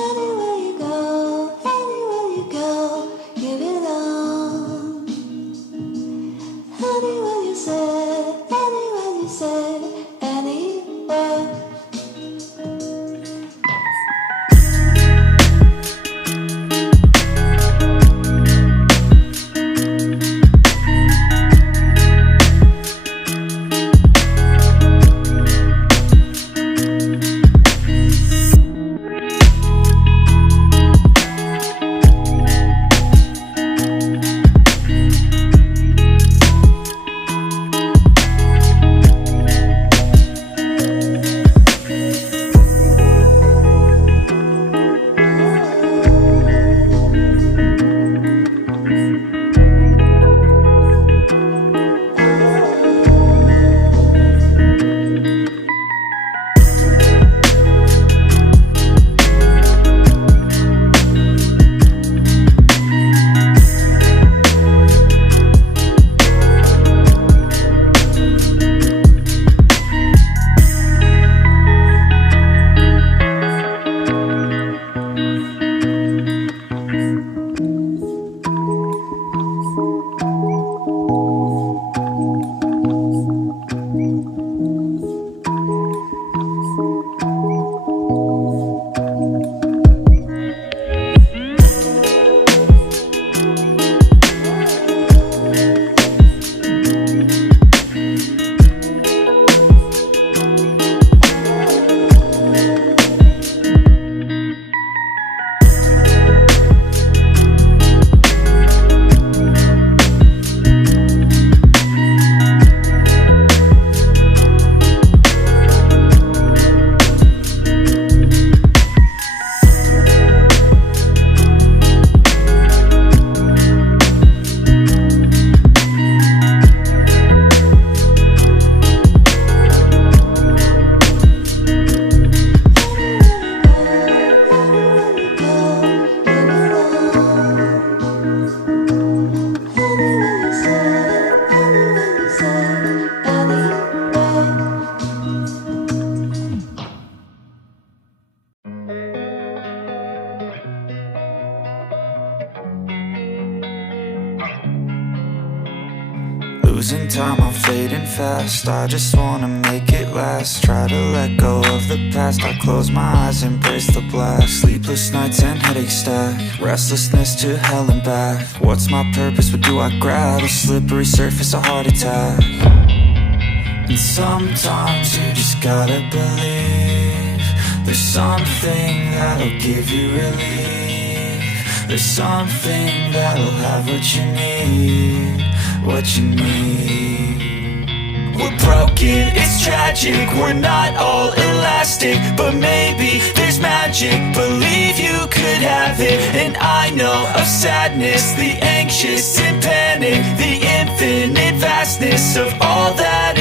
Anywhere you go, give it on. Anywhere you say, anywhere. Losing time, I'm fading fast. I just wanna make it last. Try to let go of the past. I close my eyes, embrace the blast. Sleepless nights and headache stack. Restlessness to hell and back. What's my purpose, what do I grab? A slippery surface, a heart attack. And sometimes you just gotta believe there's something that'll give you relief. There's something that'll have what you need, what you need. We're broken, it's tragic, we're not all elastic, but maybe there's magic. Believe you could have it. And I know of sadness, the anxious and panic, the infinite vastness of all that